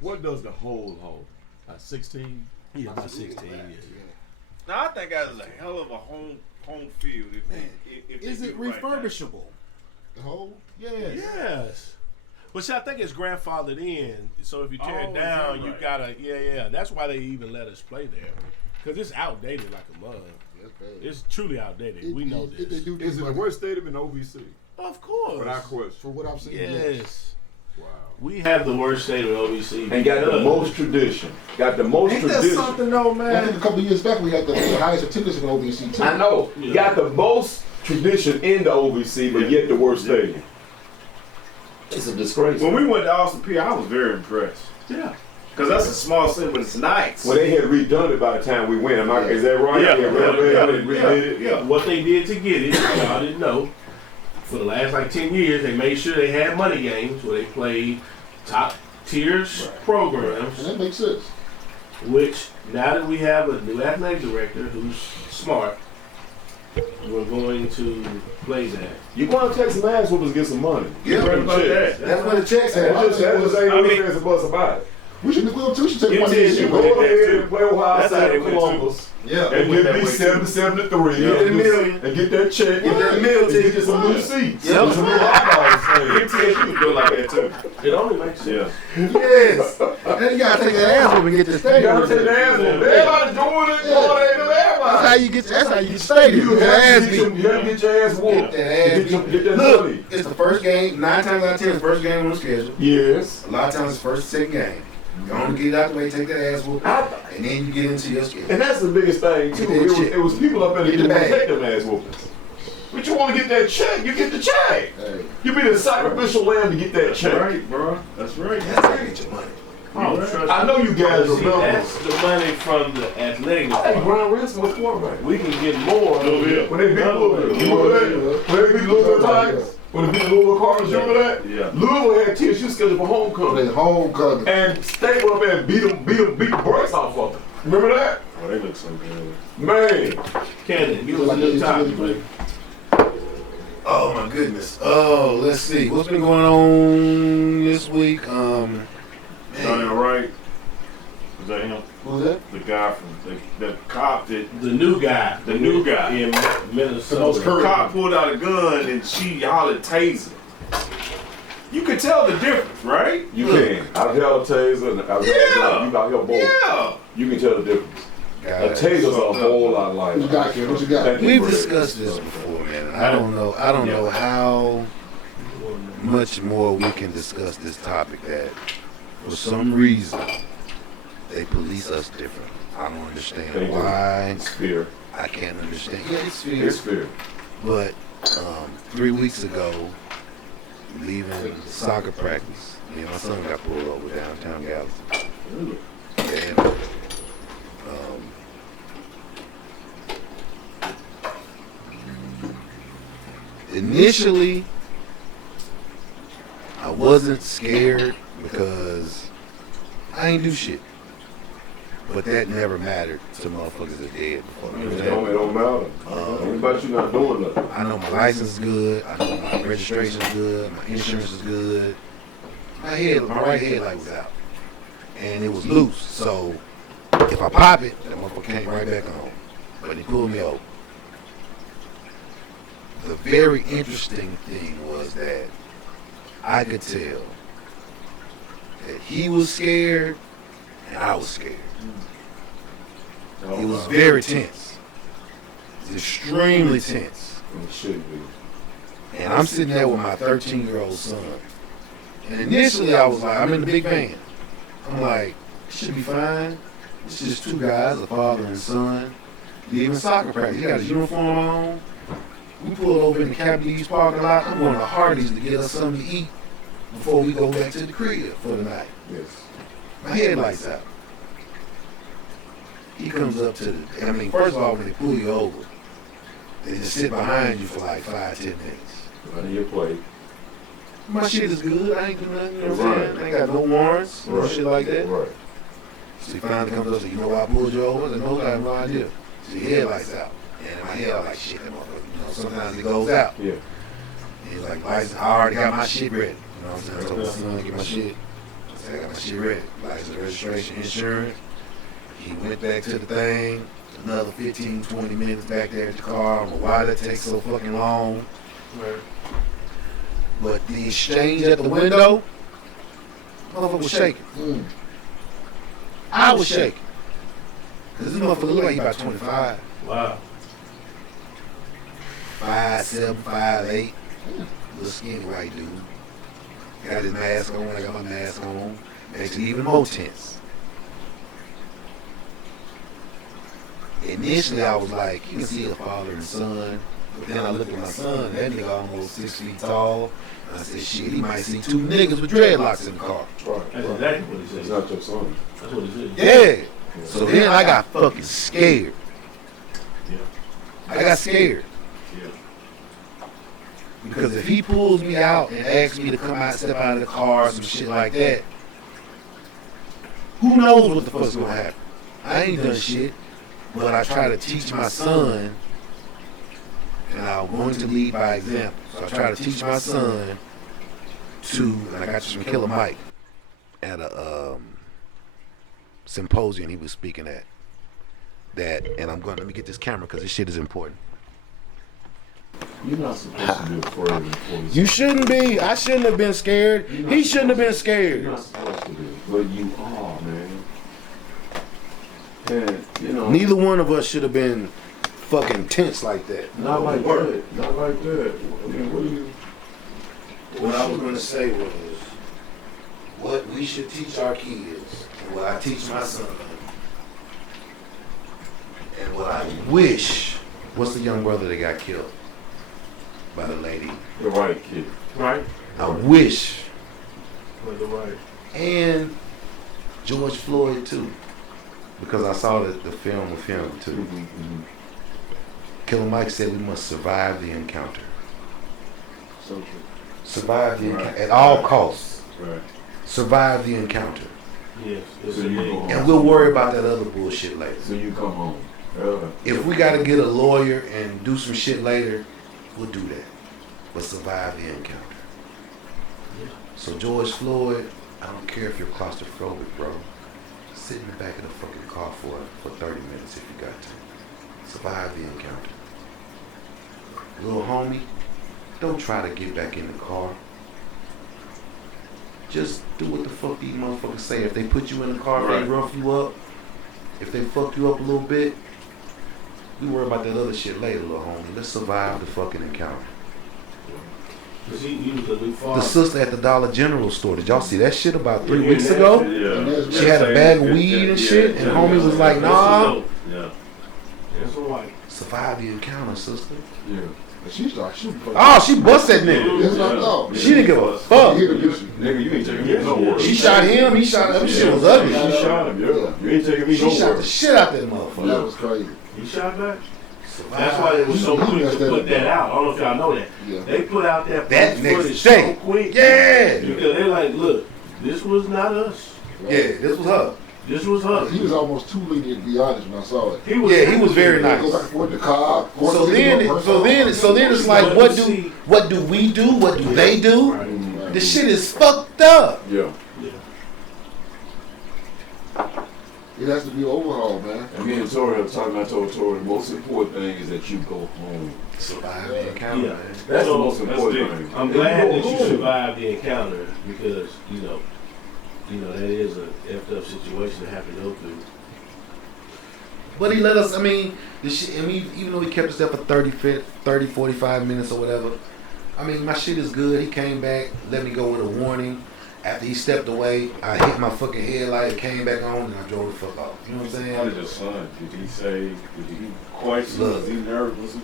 What does the hole hold? 16? Yeah, about 16. Yeah. Now I think that is a hell of a home field. If Is it refurbishable? The hole? Yes. But see, I think it's grandfathered in. So if you tear it down, you gotta. Yeah. That's why they even let us play there, because it's outdated like a mug. It's truly outdated. We know this. Is it the worst stadium in OVC? Of course. Without question. For what I'm saying. Yes. Wow. We have the worst stadium in OVC. And got the most tradition. Ain't that something though, man? I think a couple of years back we had the highest attendance in OVC too. I know. Yeah. Got the most tradition in the OVC, but yet the worst stadium. It's a disgrace. When we went to Austin Peay, I was very impressed. Yeah. Because that's a small city, but it's nice. Well, they had redone it by the time we went. Is that right? Yeah. What they did to get it, y'all didn't know. For the last 10 years, they made sure they had money games where they played top tiers programs. And that makes sense. Which, now that we have a new athletic director who's smart, we're going to play that. You're going to take some ass whoopers and get some money. Yeah, that's what the checks at. That just ain't no sense of us about it. We should take one of these Go ahead and play Ohio State and Columbus. Yeah. And get me 7-3. And get that check. Get that meal ticket. Get some new seats. Yep. Get some new eyeballs. TSU do like that too. It only makes sense. Yes. And then you gotta take that ass whoop and get the You stadium. gotta take the ass whoop. Everybody doing it. That's how you get the stadium. You have to get your ass whooped. Get that money. It's the first game. 9 times out of 10, it's the first game on the schedule. Yes. A lot of times it's first, second game. You only get it out the way, take that ass whoop, and then you get into your schedule. And that's the biggest thing too. It was people up there that didn't want to take them ass whoopings. But you want to get that check, you get the check. Hey. You be the sacrificial lamb to get that check. That's right, bro. That's right. That's how you get your money. I know you guys remember. That's the money from the athletic I think department. Brian Ransom was quarterback. We can get more. When they beat Louisville. You remember that? When they beat Louisville Tigers? When they beat the Louisville Cardinals, you remember that? Yeah. Louisville had TSU scheduled for homecoming. Homecoming. And State went up there and beat the brakes off of them. Remember that? Oh, they look so good. Man. Cannon, give us a new topic, buddy. Oh my goodness. Oh, let's see. What's been going on this week? Johnny, all right? Was that him? Who's that? The guy from the cop that The new guy. The new guy. In Minnesota. The most the cop pulled out a gun and she hollered taser. You could tell the difference, right? You can. I've held a taser and I've held a gun. You got held both. Yeah. You can tell the difference. A Guys. taser's a whole lot like What you got, kid? What you got? Thank you We've for discussed this before, man. I don't know how much more we can discuss this topic that for some reason they police us different. I don't understand Thank you. why. It's fear. I can't understand. Yeah, it's fear. It's fear. But 3 weeks ago, leaving soccer practice, me and my son got pulled over downtown Galveston. And initially, I wasn't scared because I ain't do shit. But that never mattered to motherfuckers that dead before. It don't matter. Anybody you not doing nothing. I know my license is good. I know my registration is good. My insurance is good. My right headlight was out, and it was loose. So if I pop it, that motherfucker came right back on. But he pulled me over. The very interesting thing was that I could tell that he was scared and I was scared. It was very tense. It was extremely tense. It should be. And I'm sitting there with my 13-year-old son. And initially I was like, I'm in the big van. I'm like, it should be fine. It's just two guys, a father and son, leaving soccer practice. He got his uniform on. We pulled over in the Captain East parking lot. I'm going to Hardee's to get us something to eat before we go back to the crib for the night. Yes. My headlights out. He comes up to first of all, when they pull you over, they just sit behind you for like 5-10 minutes. Running your plate. My shit is good. I ain't do nothing. You know what I'm saying? I ain't got no warrants, no shit like that. Right. So he finally comes up and says, you know why I pulled you over? I said, no, I have no idea. So your headlights out. And my head, I was like, shit, that motherfucker. You know, sometimes it goes out. Yeah. And he's like, license, I already got my shit ready. You know what I'm saying? I told my son, get my shit. I said, I got my shit ready. License, registration, insurance. He went back to the thing. Another 15, 20 minutes back there at the car. I don't know why that takes so fucking long. Right. But the exchange at the window, motherfucker was shaking. I was shaking. Because this motherfucker look like he about 25. Wow. 5'7", 5'8". Little skinny white dude. Got his mask on, I got my mask on. Makes it even more tense. Initially I was like, you can see a father and son. But then I looked at my son, that nigga almost 6 feet tall. And I said, shit, he might see 2 niggas with dreadlocks in the car. Right. That's exactly what he said. It's not your son. That's what he said. Yeah. So then I got fucking scared. Yeah. I got scared. Yeah. Because if he pulls me out and asks me to come out, step out of the car, some shit like that, who knows what the fuck's gonna happen? I ain't done shit, but I try to teach my son, and I'm going to lead by example. So I try to teach my son to, and I got this from Killer Mike at a symposium he was speaking at. That, and I'm going, let me get this camera because this shit is important. You're not supposed to be afraid of police. You shouldn't be. I shouldn't have been scared. He shouldn't have been scared. You're not supposed to be, but you are, man. And, you know. Neither one of us should have been fucking tense like that. Not like that. Not like that. I mean, what do you. What I was going to say was, what we should teach our kids, and what I teach my son, and what I wish, what's the young brother that got killed by the lady? The right kid. Right? I wish, The right. and George Floyd too, because I saw the film with him too. Mm-hmm. Killer Mike said we must survive the encounter. So true. Survive the Right. encounter at all costs. Right. Survive the encounter. Yes. It's So a you big- go home. And we'll worry about that other bullshit later. So you come home. If we gotta get a lawyer and do some shit later, we'll do that. But survive the encounter. So George Floyd, I don't care if you're claustrophobic, bro. Sit in the back of the fucking car for 30 minutes if you got to. Survive the encounter. Little homie, don't try to get back in the car. Just do what the fuck these motherfuckers say. If they put you in the car, if they rough you up, if they fuck you up a little bit, we worry about that other shit later, little homie. Let's survive the fucking encounter. He was a new The father. sister at the Dollar General store, did y'all see that shit about 3 weeks ago? Yeah. She had a bag of weed and shit, and homie was like, nah. Yeah. That's all right. Survive the encounter, sister. Yeah. And she started shooting. Oh, she bust that nigga. That's what I thought. She didn't give a fuck. Nigga, you ain't taking me nowhere. She shot him, he shot her. That shit was ugly. She shot him, yeah. You ain't taking me She shot nowhere. the shit out that motherfucker. That was crazy. He shot back? That's why they were so quick to put that out. I don't know if y'all know that. Yeah. They put out that That footage next so day. quick. Yeah. Because they're like, look, this was not us. Yeah, this was her. This was her. He was almost too lenient, to be honest, when I saw it. He was, Yeah, he was very nice. Go back and forth in the car. So then it's like, what do we do? What do they do? Right. The shit is fucked up. Yeah. It has to be overhauled, man. And me and Tori, I told Tori, the most important thing is that you go home. Survive the encounter, Yeah. man. That's the So, most important thing. I'm glad that you survived the encounter because, you know, that is a effed up situation to have to go through. But he let us, I mean, the shit, I mean, even though he kept us there for 30, 45 minutes or whatever, I mean, my shit is good. He came back, let me go with a warning. After he stepped away, I hit my fucking headlight, came back on, and I drove the fuck off. You know what I'm How did saying? your son? Did he say? Did he question? Look. Was he nervous?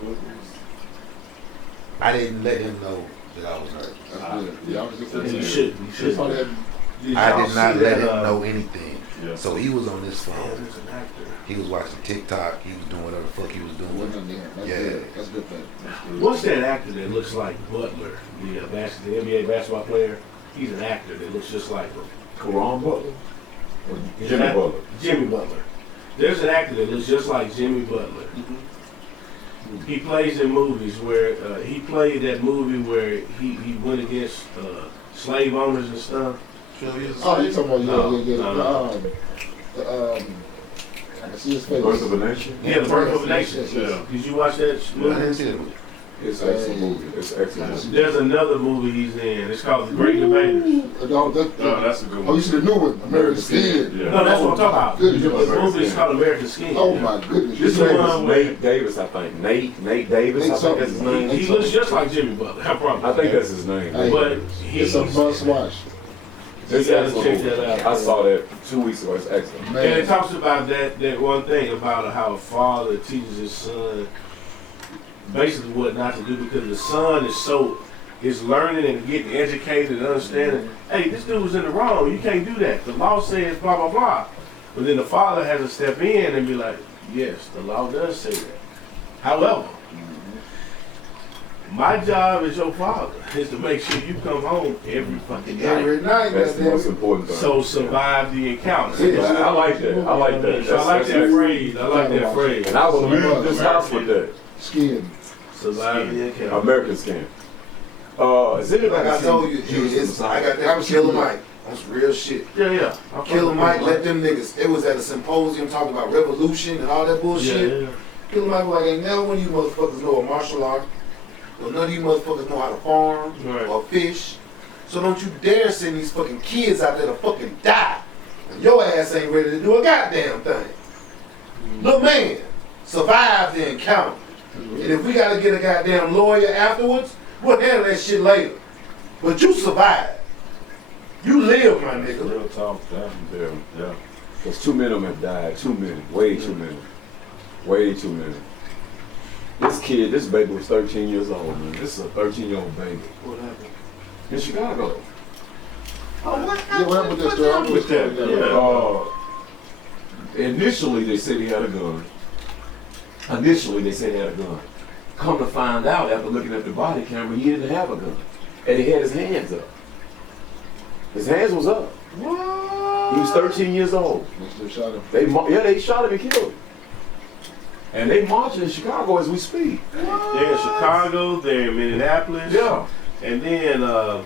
I didn't let him know that I was nervous. That's good. Yeah, I was just You saying. should. You That's should. why they had I did not let him know anything. Yeah. So he was on this Man, phone. there's an actor. He was watching TikTok. He was doing whatever the fuck he was doing. wasn't there. That's Yeah. good. That's a good thing. What's that actor that looks like Butler, the NBA basketball player? He's an actor that looks just like him. Karan Butler? Or Is Jimmy that- Butler? Jimmy Butler. There's an actor that looks just like Jimmy Butler. He plays in movies where he played that movie where he went against slave owners and stuff. 12 years a Oh, you slave? talking about No. I can see his face. Birth of a Nation. Yeah, The Birth of a Nation. Yes, yes. Did you watch that I movie? didn't see that movie. It's an excellent movie. It's excellent. There's another movie he's in. It's called The Great Debaters. No, That's a good oh, one. you see the new one, American Skin. Yeah. No, that's what I'm talking about. Good. The movie is called American Skin. Oh my goodness. This His name one is where Nate Davis, I think. Nate Davis, Nate I think that's his something. name. he looks just like Jimmy Butler. I promise. I think that's his name. Hey, But he's It's a must watch. It's You gotta excellent check movie. that out. I saw that 2 weeks ago. It's excellent. And it Man, talks about that one thing about how a father teaches his son basically what not to do because the son is learning and getting educated and understanding, hey, this dude was in the wrong. You can't do that. The law says blah, blah, blah. But then the father has to step in and be like, yes, the law does say that. However, my job as your father is to make sure you come home every fucking night. Every night, That's the most goddamn. important thing. So survive the encounter. Yeah, I like that. I like that. So I like that phrase. I like that phrase. And I will leave this house with that. Skin. Survive the encounter. American Skin. Is anybody Like I seen told you, Judas and the it's, I got Messiah? that Killer Mike. That's real shit. Yeah. Killer Mike let them niggas. It was at a symposium talking about revolution and all that bullshit. Yeah. Killer Mike was like, ain't never one of you motherfuckers know a martial art. Or none of you motherfuckers know how to farm Right. or fish. So don't you dare send these fucking kids out there to fucking die. And your ass ain't ready to do a goddamn thing. Little man, survive the encounter. And if we gotta get a goddamn lawyer afterwards, we'll handle that shit later. But you survive. You live, my nigga. Real talk, yeah. Because too many of them have died. Too many. Way too many. Way too many. This baby was 13 years old, man. This is a 13-year-old baby. What happened? In Chicago. Yeah, what happened with this story? With that, initially they said he had a gun. Come to find out after looking at the body camera, he didn't have a gun. And he had his hands up. His hands was up. What? He was 13 years old. They shot him. They shot him and killed him. And they marching in Chicago as we speak. They're in Chicago, they're in Minneapolis. Yeah. And then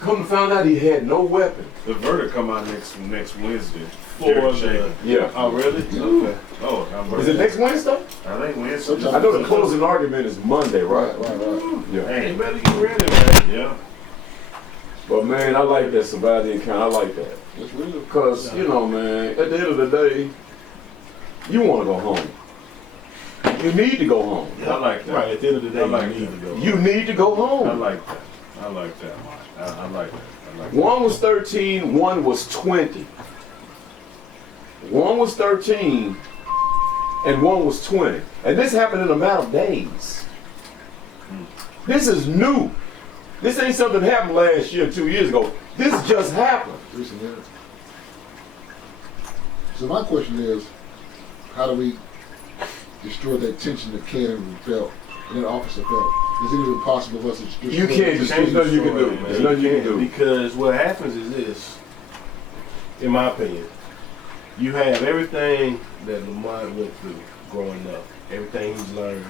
Come to find out he had no weapon. The verdict come out next Wednesday. for Derek the Chauvin. Yeah. Oh really? Okay. Oh, I'm Is it next Wednesday? I think Wednesday. I know the closing argument is Monday, right? Right. Yeah. You better get ready, man. Yeah. But man, I like that survive the encounter. I like that. It's real. Because, you know, man, at the end of the day, you want to go home. You need to go home. I like that. Right, at the end of the day, I like you need that. to go. You need to go I home. like that. I like that. I like that. I like that. One was 13, one was 20. One was 13, and one was 20. And this happened in a matter of days. This is new. This ain't something that happened last year, 2 years ago. This just happened. Recent years. So my question is, how do we destroy that tension that Cannon felt and that officer felt? Is it even possible for us to destroy You can't that? There's nothing you can do. There's nothing you can do. Because what happens is this, in my opinion, you have everything that Lamont went through growing up, everything he's learned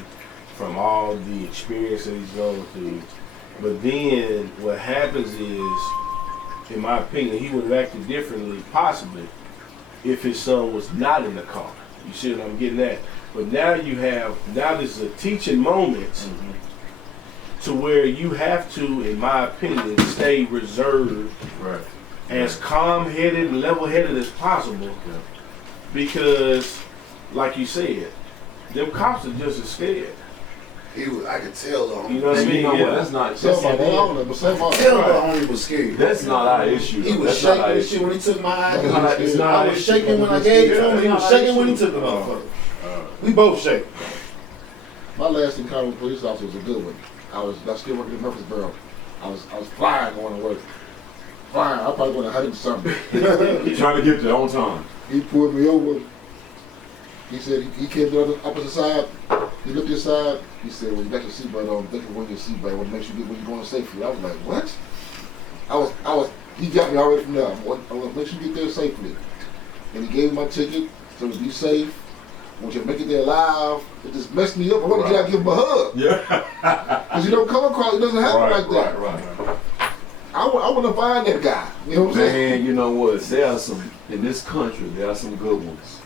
from all the experience that he's going through. But then what happens is, in my opinion, he would have acted differently, possibly, if his son was not in the car. You see what I'm getting at? But now this is a teaching moment to where you have to, in my opinion, stay reserved, Right. as calm-headed and level-headed as possible, because, like you said, them cops are just as scared. I could tell the homie. You know what I mean? You know what? Yeah. That's not. Somebody, I don't know, but somebody. Tell the homie was scared. That's not our issue. He was That's not shaking our and issue. shit when he took my eye. It's not I our was issue. shaking when I gave to him. He was shaking when he took the Oh. motherfucker. We both shaking. My last encounter with a police officer was a good one. I was still working in Murfreesboro. I was flying going to work. Flying. I probably went 100 and something. Trying to get there on time. He pulled me over. He said he came to the opposite side. He looked aside. He said, "Well, you got your seatbelt on. Thank you for wearing your seatbelt. I want to make sure you get when you're going safely." I was like, "What?" I was. He got me already from there. I want to make sure you get there safely. And he gave me my ticket, so to be safe. I want you to make it there alive. It just messed me up. I wanted to give him a hug. Yeah. Because you don't come across, it doesn't happen like that. Right. I want to find that guy. You know what I'm saying? Man, you know what? There are some, in this country, there are some good ones.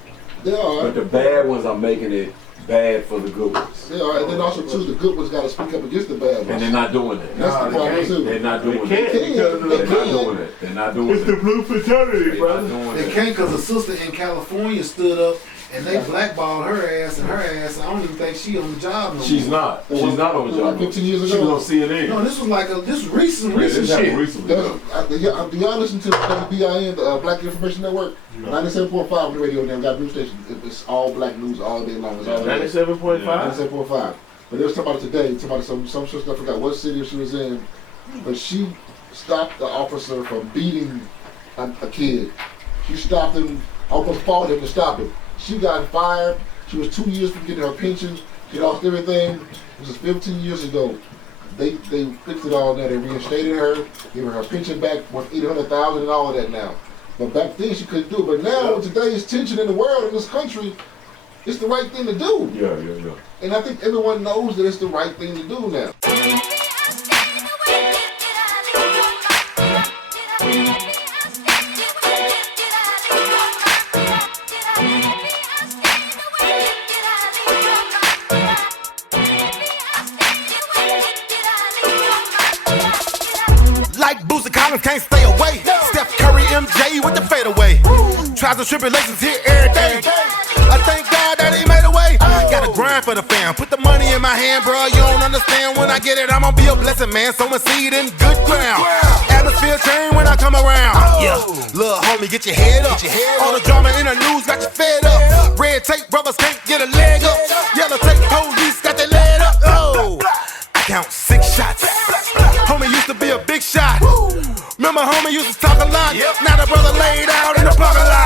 There are. But the bad ones are making it bad for the good ones. There are. And then also, too, the good ones got to speak up against the bad ones. And they're not doing that. That's the problem, too. They're not doing They that. can't. They're not doing it. They're not doing it. It's the blue fraternity, They're brother. not doing They it. can't because a sister in California stood up and they blackballed her ass and her ass. I don't even think she on the job no more. She's not. She's not on the job. 15 years She ago. was on CNN. No, this was like this recent This happened shit. recently. Do y'all listen to WBIN, the Black Information Network? 97.5 on the radio now. Got a news station. It's all black news all day long. It's all 97.5. 97.5. But they was talking about it today. Talking about some shit. I forgot what city she was in, but she stopped the officer from beating a kid. She stopped him. Almost fought him to stop him. She got fired. She was 2 years from getting her pension. She lost everything. This was 15 years ago. They fixed it all now. They reinstated her, gave her pension back, worth $800,000 and all of that now. But back then she couldn't do it. But now with today's tension in the world, in this country, it's the right thing to do. Yeah. And I think everyone knows that it's the right thing to do now. Like Booster Collins can't stay away. Steph Curry, MJ with the fadeaway. Trials and tribulations here every day. I thank God that he made a way. Gotta grind for the fam. Put the money in my hand, bro. You don't understand. When I get it, I'm gonna be a blessing, man. Sowing seed in good ground. Atmosphere change when I come around. Yeah, little homie, get your head up. All the drama in the news got you fed up. Red tape brothers can't get a leg up. Yellow tape police got their leg up. Oh, I count 6 shots. Homie used to be a big shot. Remember, homie used to talk a lot. Now the brother laid out in the parking lot.